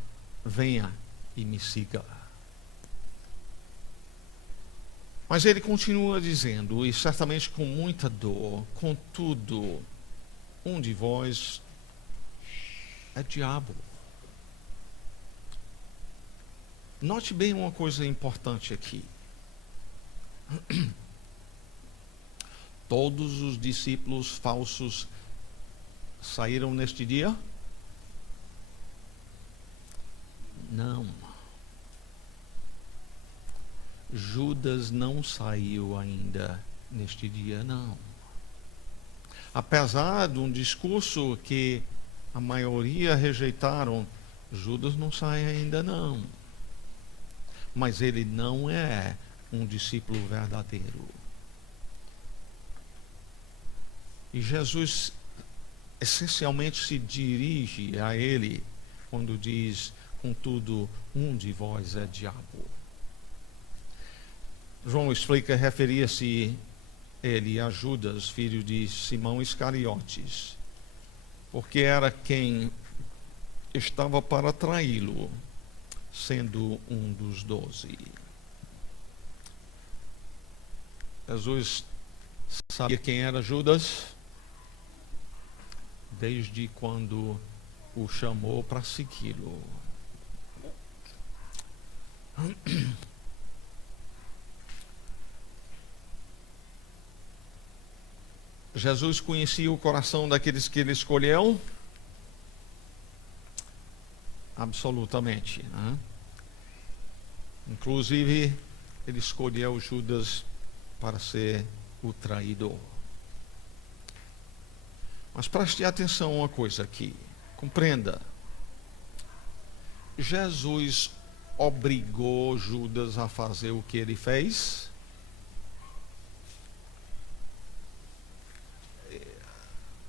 venha e me siga. Mas ele continua dizendo, e certamente com muita dor: contudo, um de vós é diabo. Note bem uma coisa importante aqui. Todos os discípulos falsos saíram neste dia? Não. Judas não saiu ainda neste dia, não. Apesar de um discurso que a maioria rejeitaram, Judas não sai ainda, não. Mas ele não é um discípulo verdadeiro. E Jesus essencialmente se dirige a ele quando diz: contudo, um de vós é diabo. João explica, referia-se ele a Judas, filho de Simão Iscariotes, porque era quem estava para traí-lo, sendo um dos 12. Jesus sabia quem era Judas desde quando o chamou para segui-lo. Jesus conhecia o coração daqueles que ele escolheu? Absolutamente. Né? Inclusive, ele escolheu Judas para ser o traidor. Mas preste atenção a uma coisa aqui. Compreenda. Jesus obrigou Judas a fazer o que ele fez?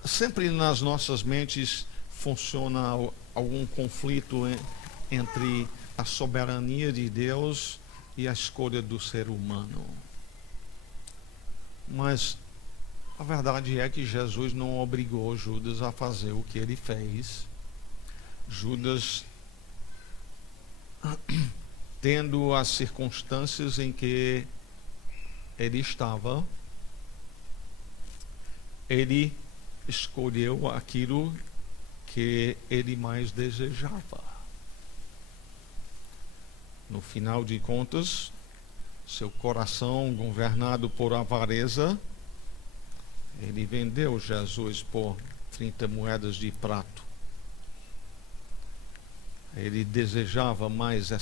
Sempre nas nossas mentes funciona algum conflito entre a soberania de Deus e a escolha do ser humano. Mas a verdade é que Jesus não obrigou Judas a fazer o que ele fez. Judas, tendo as circunstâncias em que ele estava, ele escolheu aquilo que ele mais desejava. No final de contas, seu coração governado por avareza, ele vendeu Jesus por 30 moedas de prata. Ele desejava mais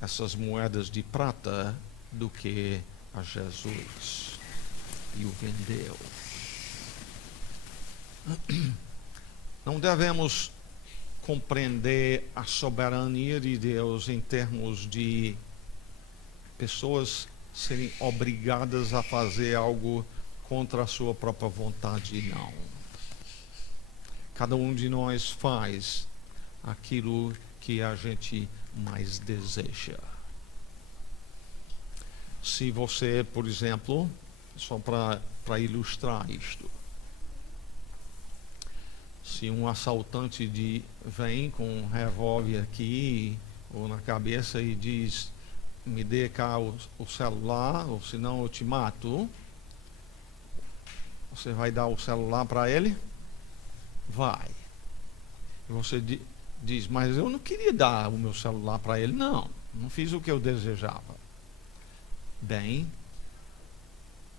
essas moedas de prata do que a Jesus, e o vendeu. Não devemos compreender a soberania de Deus em termos de pessoas serem obrigadas a fazer algo contra a sua própria vontade, não. Cada um de nós faz aquilo que a gente mais deseja. Se você, por exemplo, só para ilustrar isto, se um assaltante vem com um revólver aqui ou na cabeça e diz: me dê cá o celular, ou senão eu te mato, você vai dar o celular para ele? Vai. E você diz: mas eu não queria dar o meu celular para ele. Não fiz o que eu desejava. Bem,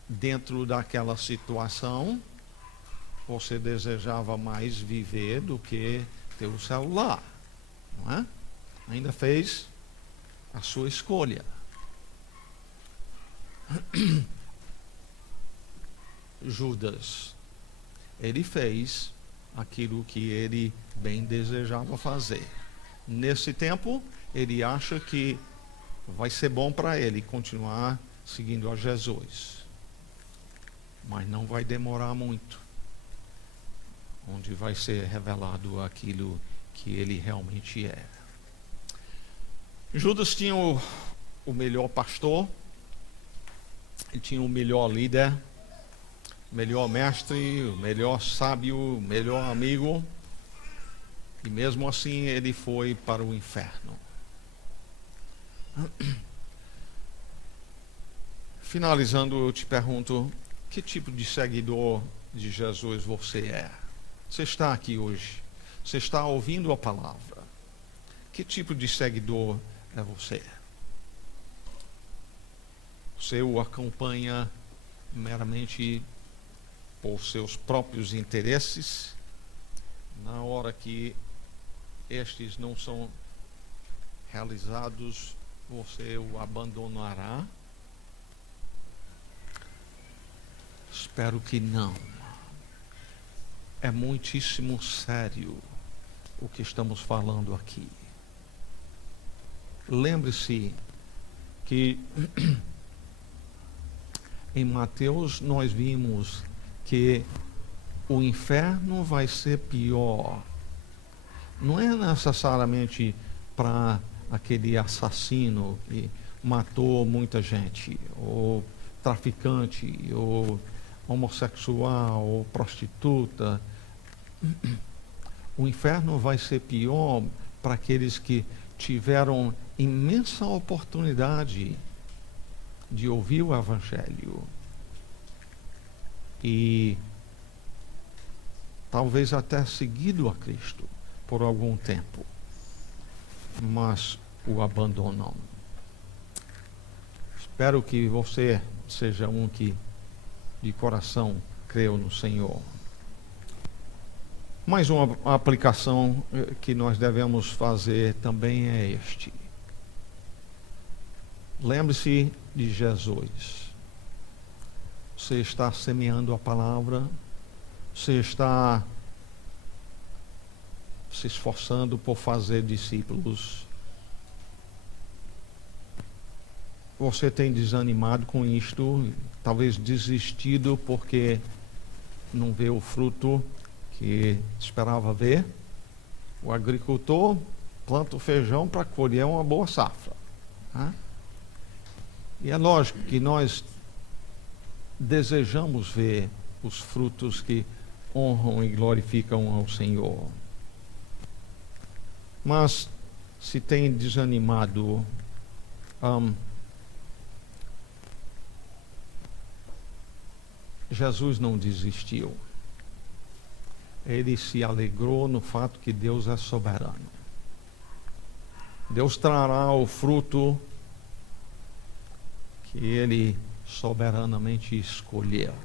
dentro daquela situação, você desejava mais viver do que ter o celular, não é? Ainda fez a sua escolha. Judas, ele fez aquilo que ele bem desejava fazer. Nesse tempo, ele acha que vai ser bom para ele continuar seguindo a Jesus. Mas não vai demorar muito, onde vai ser revelado aquilo que ele realmente é. Judas tinha o melhor pastor, ele tinha o melhor líder, o melhor mestre, o melhor sábio, o melhor amigo, e mesmo assim ele foi para o inferno. Finalizando, eu te pergunto, que tipo de seguidor de Jesus você é? Você está aqui hoje, você está ouvindo a palavra. Que tipo de seguidor é você? Você o acompanha meramente por seus próprios interesses? Na hora que estes não são realizados, você o abandonará? Espero que não. É muitíssimo sério o que estamos falando aqui. Lembre-se que em Mateus nós vimos que o inferno vai ser pior. Não é necessariamente para aquele assassino que matou muita gente, ou traficante, ou homossexual, ou prostituta. O inferno vai ser pior para aqueles que tiveram imensa oportunidade de ouvir o Evangelho e talvez até seguido a Cristo por algum tempo, mas o abandonam. Espero que você seja um que de coração creu no Senhor. Mais uma aplicação que nós devemos fazer também é este. Lembre-se de Jesus. Você está semeando a palavra, você está se esforçando por fazer discípulos. Você tem desanimado com isto, talvez desistido porque não vê o fruto que esperava ver. O agricultor planta o feijão para colher uma boa safra, né? E é lógico que nós desejamos ver os frutos que honram e glorificam ao Senhor. Mas se tem desanimado, Jesus não desistiu. Ele se alegrou no fato que Deus é soberano. Deus trará o fruto que Ele soberanamente escolheu.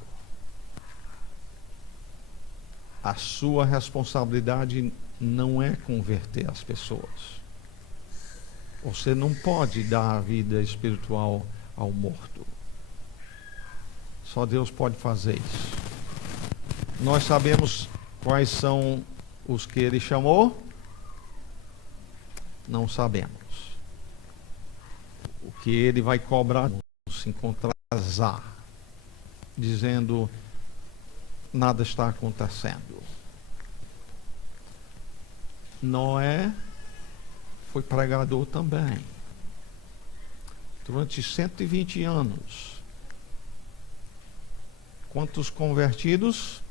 A sua responsabilidade não é converter as pessoas. Você não pode dar a vida espiritual ao morto. Só Deus pode fazer isso. Nós sabemos quais são os que Ele chamou? Não sabemos. O que Ele vai cobrar se encontrar azar, dizendo nada está acontecendo. Noé foi pregador também. Durante 120 anos. Quantos convertidos?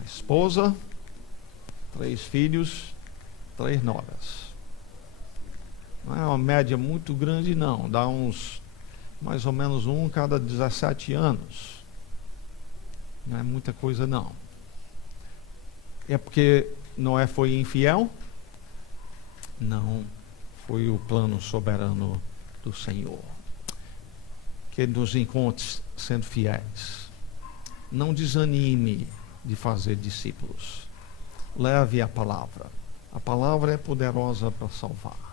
A esposa, 3 filhos, 3 noras. Não é uma média muito grande, não. Dá uns, mais ou menos um cada 17 anos. Não é muita coisa, não. É porque Noé foi infiel? Não. Foi o plano soberano do Senhor. Que Ele nos encontre sendo fiéis. Não desanime de fazer discípulos. Leve a palavra. A palavra é poderosa para salvar.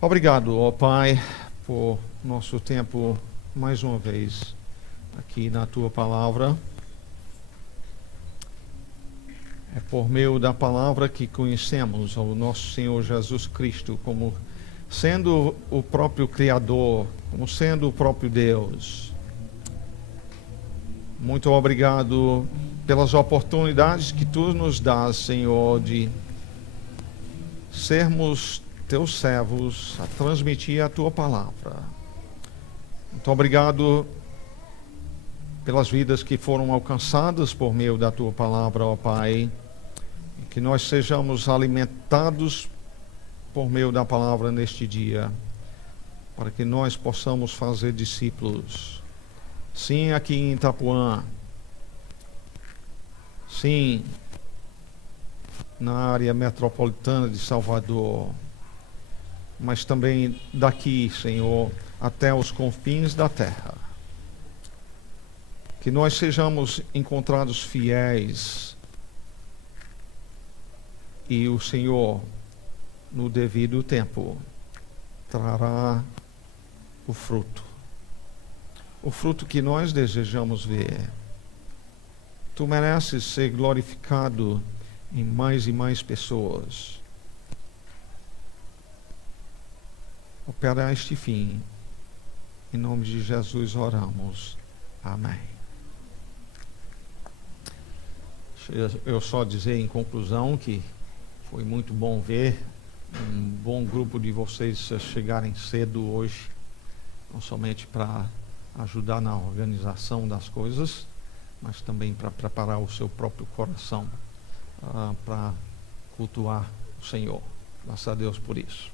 Obrigado, ó Pai, por nosso tempo, mais uma vez, aqui na Tua palavra. É por meio da palavra que conhecemos o nosso Senhor Jesus Cristo como sendo o próprio Criador, como sendo o próprio Deus. Muito obrigado pelas oportunidades que Tu nos dás, Senhor, de sermos Teus servos a transmitir a Tua palavra. Muito obrigado pelas vidas que foram alcançadas por meio da Tua palavra, ó Pai, e que nós sejamos alimentados por meio da palavra neste dia, para que nós possamos fazer discípulos. Sim, aqui em Itapuã. Sim, na área metropolitana de Salvador. Mas também daqui, Senhor, até os confins da terra. Que nós sejamos encontrados fiéis. E o Senhor, no devido tempo, trará o fruto. O fruto que nós desejamos ver. Tu mereces ser glorificado em mais e mais pessoas. Opera este fim. Em nome de Jesus oramos. Amém. Eu só dizer em conclusão que foi muito bom ver um bom grupo de vocês chegarem cedo hoje, não somente para ajudar na organização das coisas, mas também para preparar o seu próprio coração para cultuar o Senhor. Graças a Deus por isso.